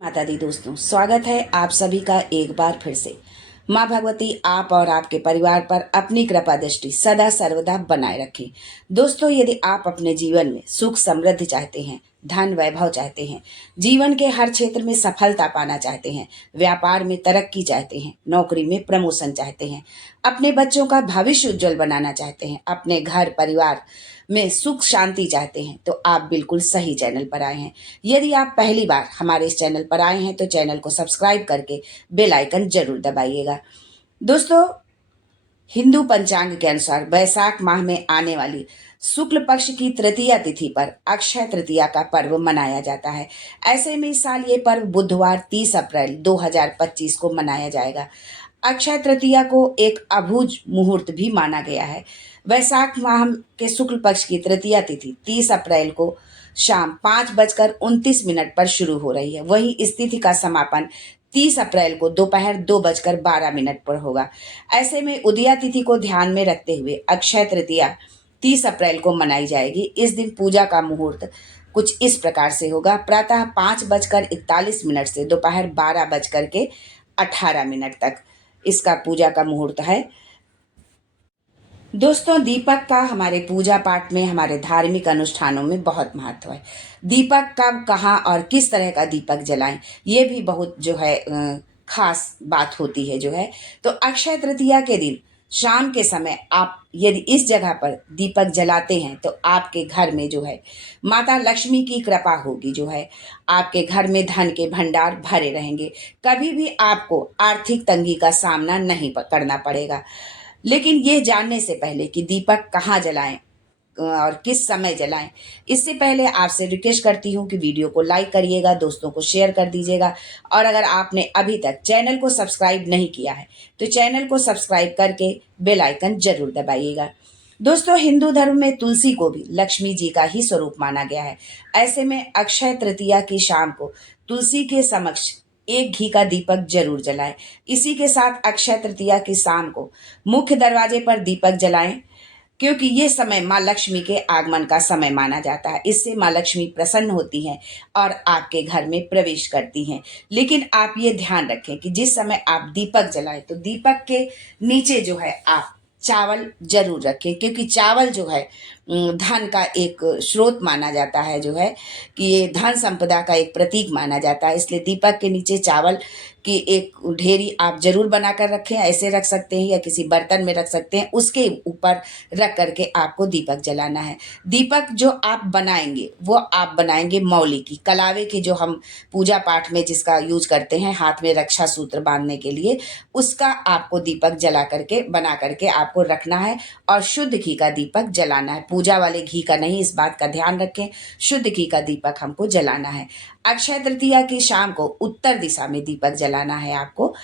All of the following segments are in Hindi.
माता दी दोस्तों, स्वागत है आप सभी का एक बार फिर से। माँ भगवती आप और आपके परिवार पर अपनी कृपा दृष्टि सदा सर्वदा बनाए रखें। दोस्तों, यदि आप अपने जीवन में सुख समृद्धि चाहते हैं, धन वैभव चाहते हैं, जीवन के हर क्षेत्र में सफलता पाना चाहते हैं, व्यापार में तरक्की चाहते हैं, नौकरी में प्रमोशन चाहते हैं, अपने बच्चों का भविष्य उज्जवल बनाना चाहते हैं, अपने घर परिवार में सुख शांति चाहते हैं, तो आप बिल्कुल सही चैनल पर आए हैं। यदि आप पहली बार हमारे इस चैनल पर आए हैं तो चैनल को सब्सक्राइब करके बेल आइकन जरूर दबाइएगा। दोस्तों, हिंदू पंचांग के अनुसार वैशाख माह में आने वाली शुक्ल पक्ष की तृतीया तिथि पर अक्षय तृतीया का पर्व मनाया जाता है। ऐसे में इस साल ये पर्व बुधवार 30 अप्रैल 2025 को मनाया जाएगा। अक्षय तृतीया को एक अभुज मुहूर्त भी माना गया है। वैशाख माह के शुक्ल पक्ष की तृतीया तिथि 30 अप्रैल को शाम 5:29 पर शुरू हो रही है। वहीं इस तिथि का समापन 30 अप्रैल को दोपहर 2:12 पर होगा। ऐसे में उदया तिथि को ध्यान में रखते हुए अक्षय तृतीया 30 अप्रैल को मनाई जाएगी। इस दिन पूजा का मुहूर्त कुछ इस प्रकार से होगा। प्रातः 5:41 से दोपहर 12:18 तक इसका पूजा का मुहूर्त है। दोस्तों, दीपक का हमारे पूजा पाठ में, हमारे धार्मिक अनुष्ठानों में बहुत महत्व है। दीपक कब, कहाँ और किस तरह का दीपक जलाएं, ये भी बहुत जो है खास बात होती है जो है। तो अक्षय तृतीया के दिन शाम के समय आप यदि इस जगह पर दीपक जलाते हैं तो आपके घर में जो है माता लक्ष्मी की कृपा होगी। जो है आपके घर में धन के भंडार भरे रहेंगे। कभी भी आपको आर्थिक तंगी का सामना नहीं करना पड़ेगा। लेकिन ये जानने से पहले कि दीपक कहाँ जलाएं और किस समय जलाएं, इससे पहले आपसे रिक्वेस्ट करती हूँ कि वीडियो को लाइक करिएगा, दोस्तों को शेयर कर दीजिएगा, और अगर आपने अभी तक चैनल को सब्सक्राइब नहीं किया है तो चैनल को सब्सक्राइब करके बेल आइकन जरूर दबाइएगा। दोस्तों, हिंदू धर्म में तुलसी को भी लक्ष्मी जी का ही स्वरूप माना गया है। ऐसे में अक्षय तृतीया की शाम को तुलसी के समक्ष एक घी का दीपक जरूर जलाएं। इसी के साथ अक्षय तृतीया की शाम को मुख्य दरवाजे पर दीपक जलाएं, क्योंकि ये समय माँ लक्ष्मी के आगमन का समय माना जाता है। इससे माँ लक्ष्मी प्रसन्न होती हैं और आपके घर में प्रवेश करती हैं। लेकिन आप ये ध्यान रखें कि जिस समय आप दीपक जलाएं तो दीपक के नीचे जो है आप चावल जरूर रखें, क्योंकि चावल जो है धन का एक स्रोत माना जाता है। जो है कि ये धन संपदा का एक प्रतीक माना जाता है। इसलिए दीपक के नीचे चावल की एक ढेरी आप जरूर बनाकर रखें। ऐसे रख सकते हैं या किसी बर्तन में रख सकते हैं, उसके ऊपर रख करके आपको दीपक जलाना है। दीपक जो आप बनाएंगे वो आप बनाएंगे मौली की, कलावे की, जो हम पूजा पाठ में जिसका यूज करते हैं हाथ में रक्षा सूत्र बांधने के लिए, उसका आपको दीपक जला करके बना करके आपको रखना है। और शुद्ध घी का दीपक जलाना है, पूजा वाले घी का नहीं, इस बात का ध्यान रखें। शुद्ध घी का दीपक हमको जलाना है। अक्षय तृतीया की शाम को उत्तर दिशा में दीपक जलाना है आपको,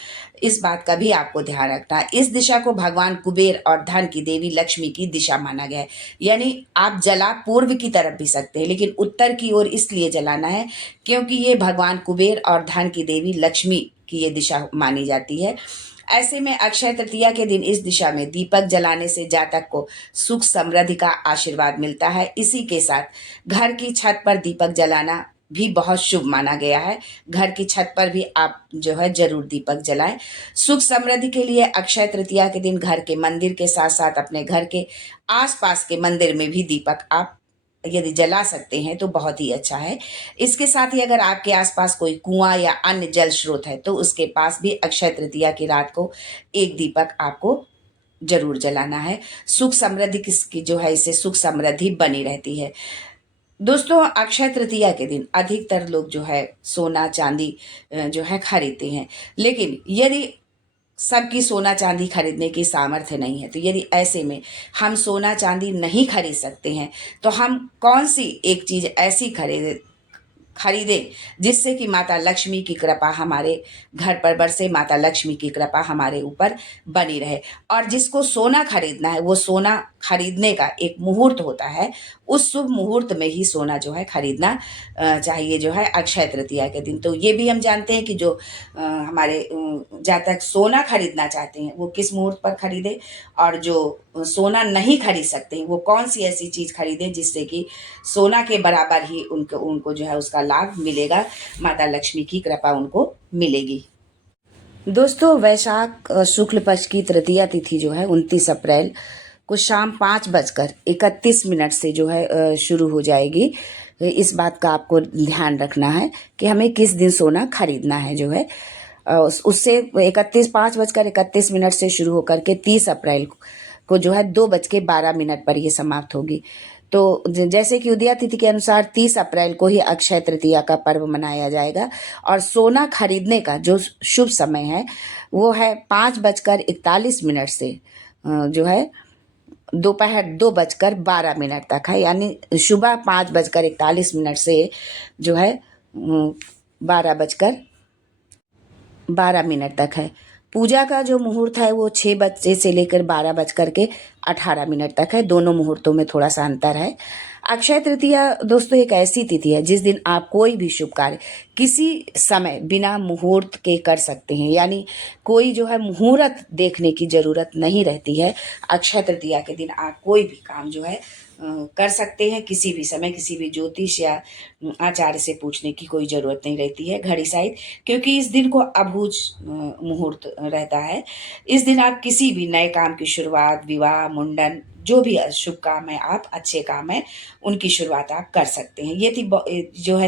इस बात का भी आपको ध्यान रखना है। इस दिशा को भगवान कुबेर और धन की देवी लक्ष्मी की दिशा माना गया है। यानी आप जला पूर्व की तरफ भी सकते हैं, लेकिन उत्तर की ओर इसलिए जलाना है क्योंकि ये भगवान कुबेर और धन की देवी लक्ष्मी की ये दिशा मानी जाती है। ऐसे में अक्षय तृतीया के दिन इस दिशा में दीपक जलाने से जातक को सुख समृद्धि का आशीर्वाद मिलता है। इसी के साथ घर की छत पर दीपक जलाना भी बहुत शुभ माना गया है। घर की छत पर भी आप जो है जरूर दीपक जलाएं। सुख समृद्धि के लिए अक्षय तृतीया के दिन घर के मंदिर के साथ साथ अपने घर के आसपास के मंदिर में भी दीपक आप यदि जला सकते हैं तो बहुत ही अच्छा है। इसके साथ ही अगर आपके आसपास कोई कुआं या अन्य जल स्रोत है तो उसके पास भी अक्षय तृतीया की रात को एक दीपक आपको जरूर जलाना है। सुख समृद्धि किसकी जो है, इससे सुख समृद्धि बनी रहती है। दोस्तों, अक्षय तृतीया के दिन अधिकतर लोग जो है सोना चांदी जो है खरीदते हैं। लेकिन यदि सबकी सोना चांदी खरीदने की सामर्थ्य नहीं है तो यदि ऐसे में हम सोना चांदी नहीं खरीद सकते हैं तो हम कौन सी एक चीज ऐसी खरीदें जिससे कि माता लक्ष्मी की कृपा हमारे घर पर बरसे, माता लक्ष्मी की कृपा हमारे ऊपर बनी रहे। और जिसको सोना खरीदना है वो सोना खरीदने का एक मुहूर्त होता है, उस शुभ मुहूर्त में ही सोना जो है खरीदना चाहिए जो है अक्षय तृतीया के दिन। तो ये भी हम जानते हैं कि जो हमारे जातक सोना खरीदना चाहते हैं वो किस मुहूर्त पर खरीदे, और जो सोना नहीं खरीद सकते हैं वो कौन सी ऐसी चीज़ खरीदें जिससे कि सोना के बराबर ही उनको उनको जो है उसका लाभ मिलेगा, माता लक्ष्मी की कृपा उनको मिलेगी। दोस्तों, वैशाख शुक्ल पक्ष की तृतीया तिथि जो है 29 अप्रैल को शाम 5:31 से जो है शुरू हो जाएगी। इस बात का आपको ध्यान रखना है कि हमें किस दिन सोना खरीदना है जो है। उससे 5:31 से शुरू होकर के 30 अप्रैल को जो है 2:12 पर ये समाप्त होगी। तो जैसे कि उदया तिथि के अनुसार 30 अप्रैल को ही अक्षय तृतीया का पर्व मनाया जाएगा और सोना खरीदने का जो शुभ समय है वो है 5:41 से जो है दोपहर 2:12 तक है, यानी सुबह 5:41 से जो है 12:12 तक है। पूजा का जो मुहूर्त है वो 6 बजे से लेकर 12:18 तक है। दोनों मुहूर्तों में थोड़ा सा अंतर है। अक्षय तृतीया दोस्तों एक ऐसी तिथि है जिस दिन आप कोई भी शुभ कार्य किसी समय बिना मुहूर्त के कर सकते हैं, यानी कोई जो है मुहूर्त देखने की ज़रूरत नहीं रहती है। अक्षय तृतीया के दिन आप कोई भी काम जो है कर सकते हैं किसी भी समय, किसी भी ज्योतिष या आचार्य से पूछने की कोई ज़रूरत नहीं रहती है घड़ी साइड, क्योंकि इस दिन को अभूज मुहूर्त रहता है। इस दिन आप किसी भी नए काम की शुरुआत, विवाह, मुंडन, जो भी शुभ काम है, आप अच्छे काम है उनकी शुरुआत आप कर सकते हैं। ये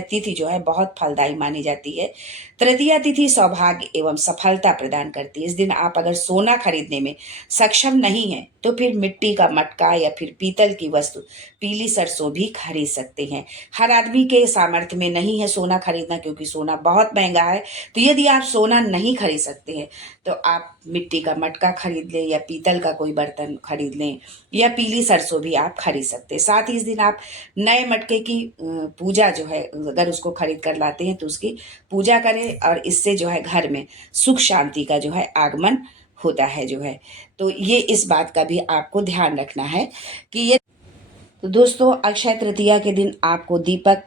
तिथि जो है बहुत फलदायी मानी जाती है। तृतीया तिथि सौभाग्य एवं सफलता प्रदान करती है। इस दिन आप अगर सोना खरीदने में सक्षम नहीं है तो फिर मिट्टी का मटका या फिर पीतल की वस्तु, पीली सरसों भी खरीद सकते हैं। हर आदमी के सामर्थ्य में नहीं है सोना खरीदना, क्योंकि सोना बहुत महंगा है। तो यदि आप सोना नहीं खरीद सकते हैं तो आप मिट्टी का मटका खरीद लें या पीतल का कोई बर्तन खरीद लें या पीली सरसों भी आप खरीद सकते हैं। साथ ही इस दिन आप नए मटके की पूजा जो है, अगर उसको खरीद कर लाते हैं तो उसकी पूजा करें और इससे जो है घर में सुख शांति का जो है आगमन होता है जो है। तो ये इस बात का भी आपको ध्यान रखना है कि ये। तो दोस्तों, अक्षय तृतीया के दिन आपको दीपक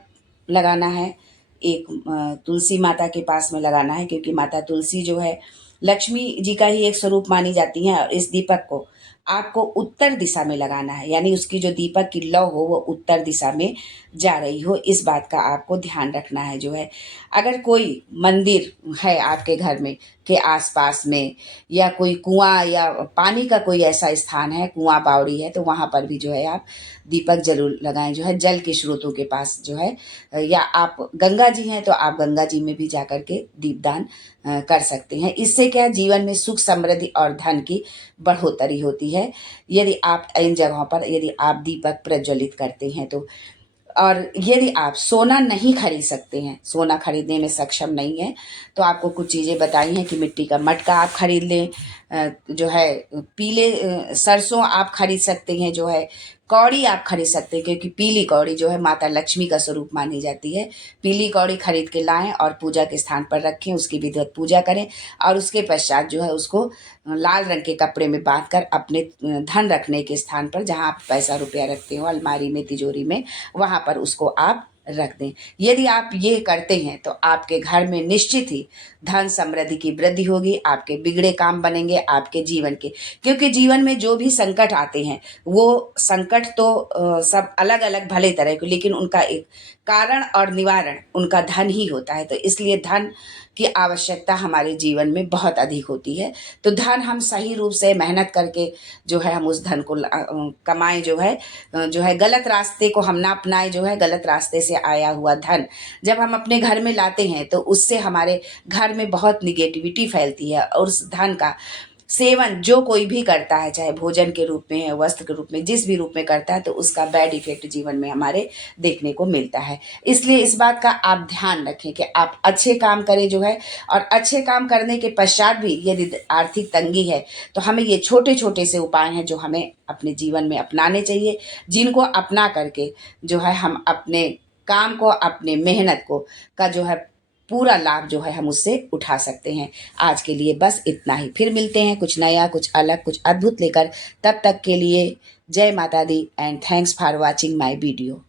लगाना है, एक तुलसी माता के पास में लगाना है, क्योंकि माता तुलसी जो है लक्ष्मी जी का ही एक स्वरूप मानी जाती है। और इस दीपक को आपको उत्तर दिशा में लगाना है, यानी उसकी जो दीपक की लौ हो वो उत्तर दिशा में जा रही हो, इस बात का आपको ध्यान रखना है जो है। अगर कोई मंदिर है आपके घर में के आसपास में, या कोई कुआं या पानी का कोई ऐसा स्थान है, कुआं बावड़ी है, तो वहाँ पर भी जो है आप दीपक जरूर लगाएं जो है, जल के स्रोतों के पास जो है। या आप गंगा जी हैं तो आप गंगा जी में भी जा कर के दीपदान कर सकते हैं। इससे क्या जीवन में सुख, समृद्धि और धन की बढ़ोतरी होती है यदि आप इन जगहों पर यदि आप दीपक प्रज्वलित करते हैं तो। और यदि आप सोना नहीं खरीद सकते हैं, सोना खरीदने में सक्षम नहीं है, तो आपको कुछ चीज़ें बताई हैं कि मिट्टी का मटका आप खरीद लें, जो है पीले सरसों आप खरीद सकते हैं, जो है कौड़ी आप खरीद सकते हैं, क्योंकि पीली कौड़ी जो है माता लक्ष्मी का स्वरूप मानी जाती है। पीली कौड़ी खरीद के लाएं और पूजा के स्थान पर रखें, उसकी विधिवत पूजा करें और उसके पश्चात जो है उसको लाल रंग के कपड़े में बांधकर अपने धन रखने के स्थान पर, जहां आप पैसा रुपया रखते हो, अलमारी में, तिजोरी में, वहां पर उसको आप रख दें। यदि आप ये करते हैं तो आपके घर में निश्चित ही धन समृद्धि की वृद्धि होगी, आपके बिगड़े काम बनेंगे आपके जीवन के। क्योंकि जीवन में जो भी संकट आते हैं वो संकट तो सब अलग अलग भले तरह के, लेकिन उनका एक कारण और निवारण उनका धन ही होता है। तो इसलिए धन की आवश्यकता हमारे जीवन में बहुत अधिक होती है। तो धन हम सही रूप से मेहनत करके जो है हम उस धन को कमाएं, जो है गलत रास्ते को हम ना अपनाएं, जो है गलत रास्ते से आया हुआ धन जब हम अपने घर में लाते हैं तो उससे हमारे घर में बहुत निगेटिविटी फैलती है। और उस धन का सेवन जो कोई भी करता है, चाहे भोजन के रूप में, वस्त्र के रूप में, जिस भी रूप में करता है, तो उसका बैड इफेक्ट जीवन में हमारे देखने को मिलता है। इसलिए इस बात का आप ध्यान रखें कि आप अच्छे काम करें जो है। और अच्छे काम करने के पश्चात भी यदि आर्थिक तंगी है तो हमें ये छोटे छोटे से उपाय हैं जो हमें अपने जीवन में अपनाने चाहिए, जिनको अपना करके जो है हम अपने काम को, अपने मेहनत को का जो है पूरा लाभ जो है हम उससे उठा सकते हैं। आज के लिए बस इतना ही, फिर मिलते हैं कुछ नया, कुछ अलग, कुछ अद्भुत लेकर। तब तक के लिए जय माता दी and thanks for watching my video.